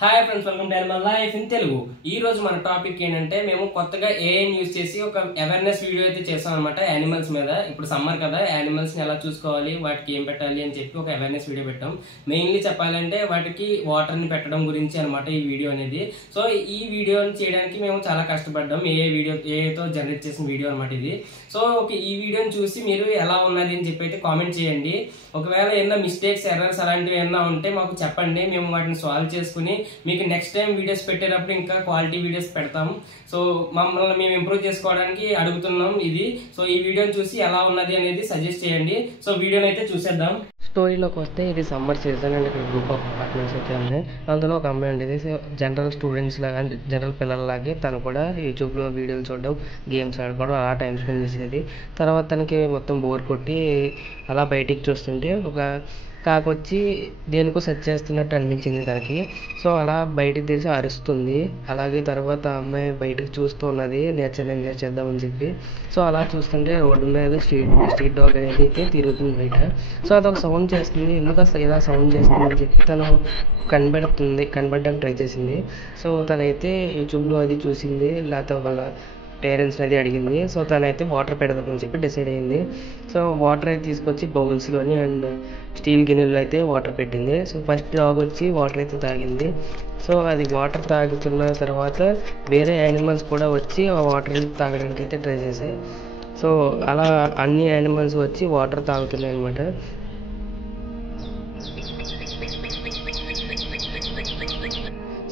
Hi friends, welcome to animal life in Telugu. ఈ రోజు మన టాపిక్ ఏంటంటే మేము కొత్తగా ఏఐని యూజ్ చేసి ఒక అవేర్నెస్ వీడియో అయితే చేసాం అనమాట యానిమల్స్ మీద. ఇప్పుడు సమ్మర్ కదా, యానిమల్స్ ని ఎలా చూసుకోవాలి, వాటికి ఏం పెట్టాలి అని చెప్పి ఒక అవేర్నెస్ వీడియో పెట్టాం. మెయిన్లీ చెప్పాలంటే వాటికి వాటర్ ని పెట్టడం గురించి అనమాట ఈ వీడియో అనేది. సో ఈ వీడియోని చేయడానికి మేము చాలా కష్టపడ్డాం. ఏఐతో జనరేట్ చేసిన వీడియో అనమాట ఇది. సో ఈ వీడియోని చూసి మీరు ఎలా ఉన్నది అని చెప్పి అయితే కామెంట్ చేయండి. ఒకవేళ ఏమైనా మిస్టేక్స్, ఎర్రర్స్ అలాంటివి ఏమైనా ఉంటే మాకు చెప్పండి. మేము వాటిని సాల్వ్ చేసుకుని మీకు నెక్స్ట్ టైం వీడియోస్ పెట్టేటప్పుడు ఇంకా క్వాలిటీ వీడియోస్ పెడతాం. సో మమ్మల్ని మేము ఇంప్రూవ్ చేసుకోవడానికి అడుగుతున్నాం ఇది. సో ఈ వీడియోని చూసి ఎలా ఉన్నది అనేది సజెస్ట్ చేయండి. సో వీడియోని అయితే చూసేద్దాం. స్టోరీలోకి వస్తే ఇది సమ్మర్ సీజన్ అండ్ ఇక్కడ గ్రూప్ ఆఫ్ అపార్ట్మెంట్స్ అయితే ఉన్నాయి. అందులో ఒక అమ్మాయి ఉండేది. జనరల్ స్టూడెంట్స్ లాగా, జనరల్ పిల్లలలాగే తను కూడా యూట్యూబ్లో వీడియోలు చూడడం, గేమ్స్ ఆడుకోవడం అలా టైం స్పెండ్ చేసేది. తర్వాత తనకి మొత్తం బోర్ కొట్టి అలా బయటికి చూస్తుంటే ఒక కాకొచ్చి దేనికో సెర్చ్ చేస్తున్నట్టు అనిపించింది తనకి. సో అలా బయటికి తీసి అరుస్తుంది. అలాగే తర్వాత అమ్మాయి బయటకు చూస్తూ ఉన్నది నేచర్ ఎంజాయ్ చేద్దామని చెప్పి. సో అలా చూస్తుంటే రోడ్డు మీద స్ట్రీట్ డాగ్ అనేది అయితే తిరుగుతుంది బయట. సో అదొక సౌండ్ చేస్తుంది. ఎందుకు అసలు ఇలా సౌండ్ చేస్తుంది అని చెప్పి తను కనబడడానికి ట్రై చేసింది. సో తనైతే యూట్యూబ్లో అది చూసింది, లేకపోతే వాళ్ళ పేరెంట్స్ అది అడిగింది. సో తనైతే వాటర్ పెడదామని చెప్పి డిసైడ్ అయింది. సో వాటర్ అయితే తీసుకొచ్చి బౌల్స్లోని అండ్ స్టీల్ గిన్నెలో అయితే వాటర్ పెట్టింది. సో ఫస్ట్ డాగ్ వచ్చి వాటర్ అయితే తాగింది. సో అది వాటర్ తాగుతున్న తర్వాత వేరే యానిమల్స్ కూడా వచ్చి ఆ వాటర్ తాగడానికి అయితే ట్రై చేశాయి. సో అలా అన్ని యానిమల్స్ వచ్చి వాటర్ తాగుతున్నాయి అన్నమాట.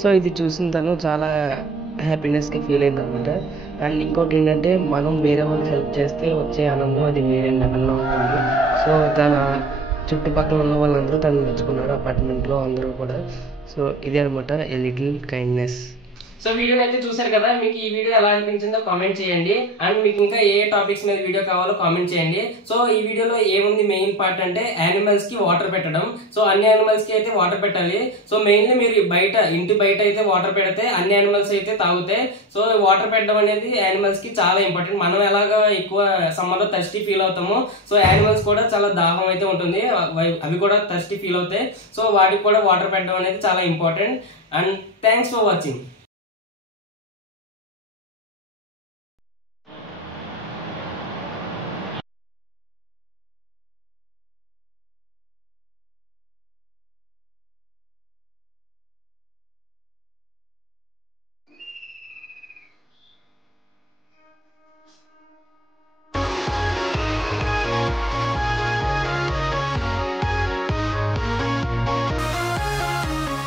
సో ఇది చూసిన తను చాలా హ్యాపీనెస్గా ఫీల్ అయింది అనమాట. అండ్ ఇంకోటి ఏంటంటే మనం వేరే వాళ్ళకి హెల్ప్ చేస్తే వచ్చే ఆనందం అది వేరే లెవెల్లో ఉంటుంది. సో తన చుట్టుపక్కల ఉన్న వాళ్ళందరూ తను మెచ్చుకున్నారు, అపార్ట్మెంట్లో అందరూ కూడా. సో ఇదే అనమాట ఎ లిటిల్ కైండ్నెస్. సో వీడియోని అయితే చూసారు కదా, మీకు ఈ వీడియో ఎలా అనిపించిందో కామెంట్ చేయండి. అండ్ మీకు ఇంకా ఏ టాపిక్స్ మీద వీడియో కావాలో కామెంట్ చేయండి. సో ఈ వీడియోలో ఏముంది మెయిన్ పార్ట్ అంటే యానిమల్స్ కి వాటర్ పెట్టడం. సో అన్ని యానిమల్స్ కి అయితే వాటర్ పెట్టాలి. సో మెయిన్లీ మీరు ఇంటి బయట అయితే వాటర్ పెడితే అన్ని యానిమల్స్ అయితే తాగుతాయి. సో వాటర్ పెట్టడం అనేది యానిమల్స్ కి చాలా ఇంపార్టెంట్. మనం ఎలాగా ఎక్కువ సమ్మర్ లో థర్స్టీ ఫీల్ అవుతామో, సో యానిమల్స్ కూడా చాలా దాహం అయితే ఉంటుంది, అవి కూడా థర్స్టీ ఫీల్ అవుతాయి. సో వాటికి కూడా వాటర్ పెట్టడం అనేది చాలా important. And thanks for watching.